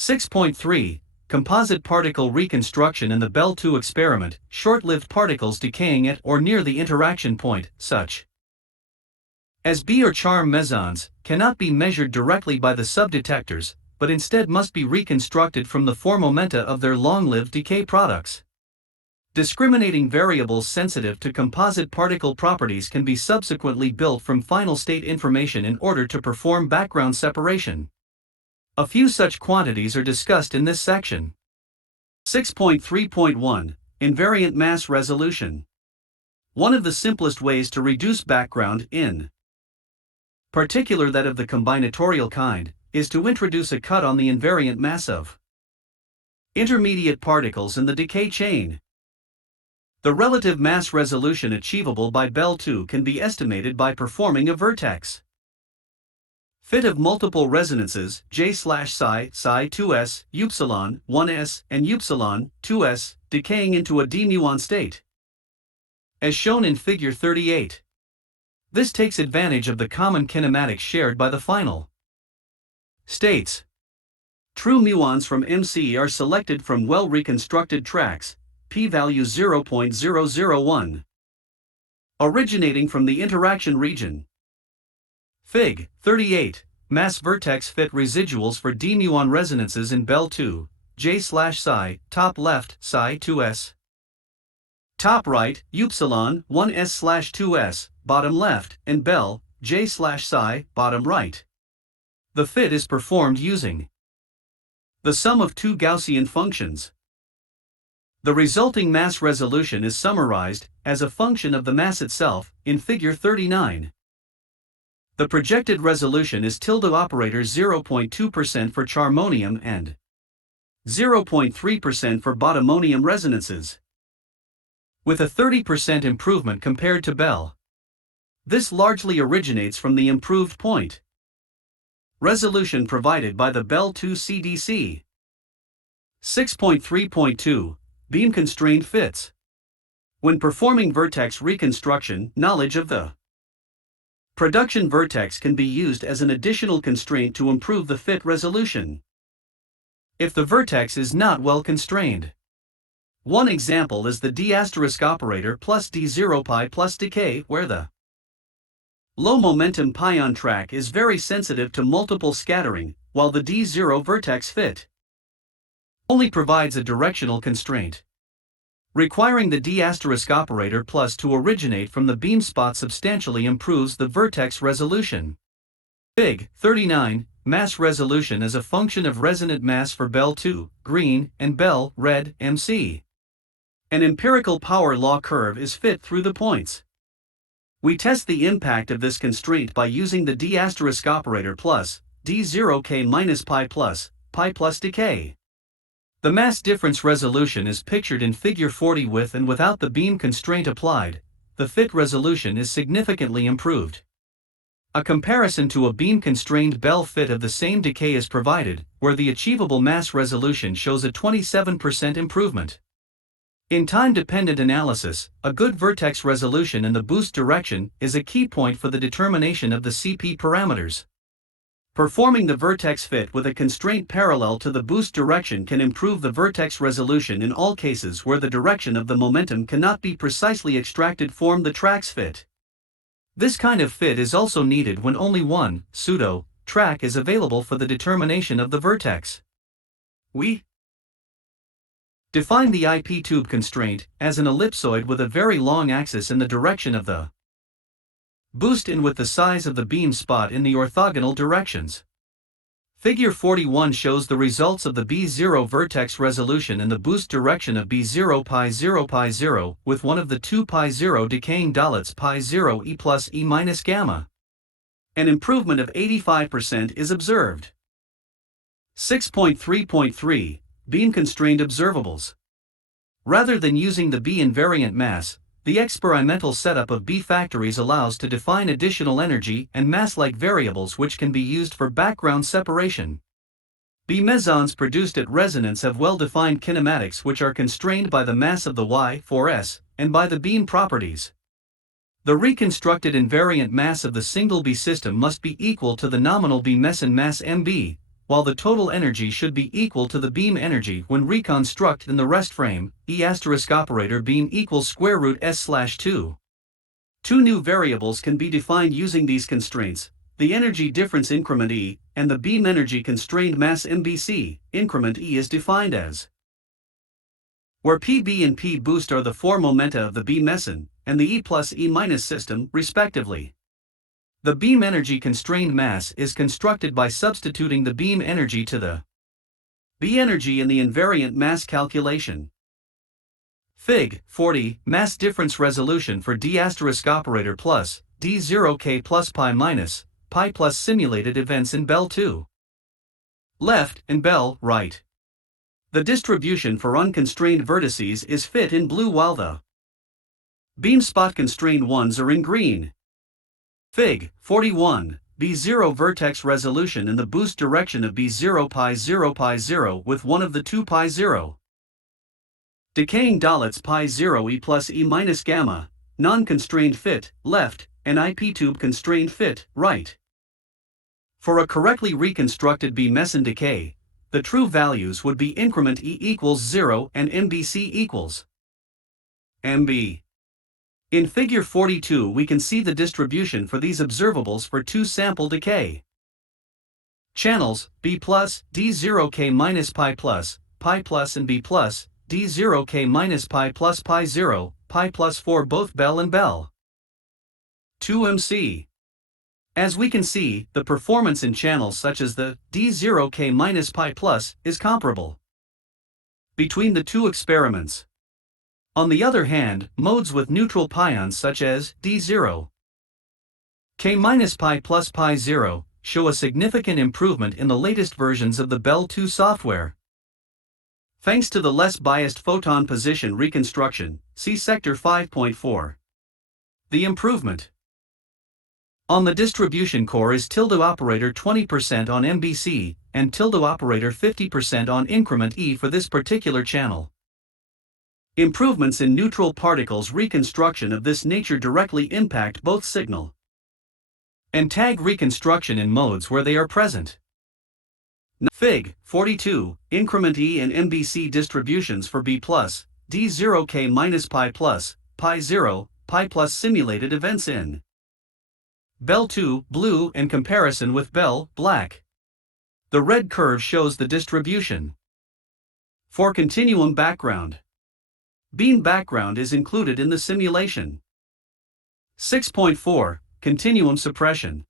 6.3 Composite particle reconstruction in the Belle 2 experiment, short-lived particles decaying at or near the interaction point, such as B or charm mesons, cannot be measured directly by the subdetectors, but instead must be reconstructed from the 4 momenta of their long-lived decay products. Discriminating variables sensitive to composite particle properties can be subsequently built from final state information in order to perform background separation. A few such quantities are discussed in this section. 6.3.1 Invariant mass resolution. One of the simplest ways to reduce background, in particular that of the combinatorial kind, is to introduce a cut on the invariant mass of intermediate particles in the decay chain. The relative mass resolution achievable by Belle 2 can be estimated by performing a vertex fit of multiple resonances J/psi, psi 2s, upsilon 1s, and upsilon 2s, decaying into a d-muon state, as shown in Figure 38. This takes advantage of the common kinematics shared by the final states. True muons from MC are selected from well-reconstructed tracks, p-value 0.001, originating from the interaction region. Fig. 38. Mass vertex fit residuals for d-muon resonances in Belle 2, J/psi, top left, psi 2s. Top right, upsilon 1s/2s, bottom left, and Belle, J/psi, bottom right. The fit is performed using the sum of two Gaussian functions. The resulting mass resolution is summarized as a function of the mass itself in Figure 39. The projected resolution is tilde operator 0.2% for charmonium and 0.3% for bottomonium resonances, with a 30% improvement compared to Belle. This largely originates from the improved point resolution provided by the Belle 2 CDC. 6.3.2 Beam-constrained fits. When performing vertex reconstruction, knowledge of the production vertex can be used as an additional constraint to improve the fit resolution if the vertex is not well constrained. One example is the d* operator plus d0 pi plus decay, where the low momentum pion track is very sensitive to multiple scattering, while the d0 vertex fit only provides a directional constraint. Requiring the d* operator plus to originate from the beam spot substantially improves the vertex resolution. Fig. 39, mass resolution as a function of resonant mass for Belle 2, green, and Belle, red, MC. An empirical power law curve is fit through the points. We test the impact of this constraint by using the d* operator plus, d0k minus pi plus decay. The mass difference resolution is pictured in Figure 40 with and without the beam constraint applied. The fit resolution is significantly improved. A comparison to a beam-constrained Belle fit of the same decay is provided, where the achievable mass resolution shows a 27% improvement. In time-dependent analysis, a good vertex resolution in the boost direction is a key point for the determination of the CP parameters. Performing the vertex fit with a constraint parallel to the boost direction can improve the vertex resolution in all cases where the direction of the momentum cannot be precisely extracted from the track's fit. This kind of fit is also needed when only one pseudo track is available for the determination of the vertex. We define the IP tube constraint as an ellipsoid with a very long axis in the direction of the boost in with the size of the beam spot in the orthogonal directions. Figure 41 shows the results of the B0 vertex resolution in the boost direction of B0 pi 0 pi 0 with one of the two pi 0 decaying dollets pi 0 e plus e minus gamma. An improvement of 85% is observed. 6.3.3 Beam-constrained observables. Rather than using the B-invariant mass, the experimental setup of B factories allows to define additional energy and mass-like variables which can be used for background separation. B mesons produced at resonance have well-defined kinematics which are constrained by the mass of the Y4S and by the beam properties. The reconstructed invariant mass of the single B system must be equal to the nominal B meson mass MB, while the total energy should be equal to the beam energy when reconstruct in the rest frame, E asterisk operator beam equals square root S/2. Two new variables can be defined using these constraints, the energy difference increment E, and the beam energy constrained mass MBC, increment E is defined as where PB and P boost are the four momenta of the beam meson, and the E plus E minus system, respectively. The beam energy constrained mass is constructed by substituting the beam energy to the B energy in the invariant mass calculation. Fig. 40, mass difference resolution for D asterisk operator plus, D0K plus pi minus, pi plus simulated events in Belle 2. Left and Belle, right. The distribution for unconstrained vertices is fit in blue while the beam spot constrained ones are in green. Fig. 41, B0 vertex resolution in the boost direction of B0 pi 0 pi 0 with one of the two pi 0. Decaying dollets pi 0 E plus E minus gamma, non-constrained fit, left, and IP tube constrained fit, right. For a correctly reconstructed B meson decay, the true values would be increment E equals 0 and MBC equals MB. In figure 42 we can see the distribution for these observables for two sample decay channels, B plus, D0K minus pi plus and B plus, D0K minus pi 0, pi plus for both Belle and Belle. 2MC. As we can see, the performance in channels such as the D0K minus pi plus is comparable between the two experiments. On the other hand, modes with neutral pions such as D0K minus pi plus pi 0 show a significant improvement in the latest versions of the Belle 2 software. Thanks to the less biased photon position reconstruction, see Sector 5.4. The improvement on the distribution core is tilde operator 20% on MBC and tilde operator 50% on increment E for this particular channel. Improvements in neutral particles reconstruction of this nature directly impact both signal and tag reconstruction in modes where they are present. Fig. 42, increment E and MBC distributions for B plus, D0K minus pi plus, pi 0, pi plus simulated events in Belle 2, blue in comparison with Belle, black. The red curve shows the distribution for continuum background. Beam background is included in the simulation. 6.4, continuum suppression.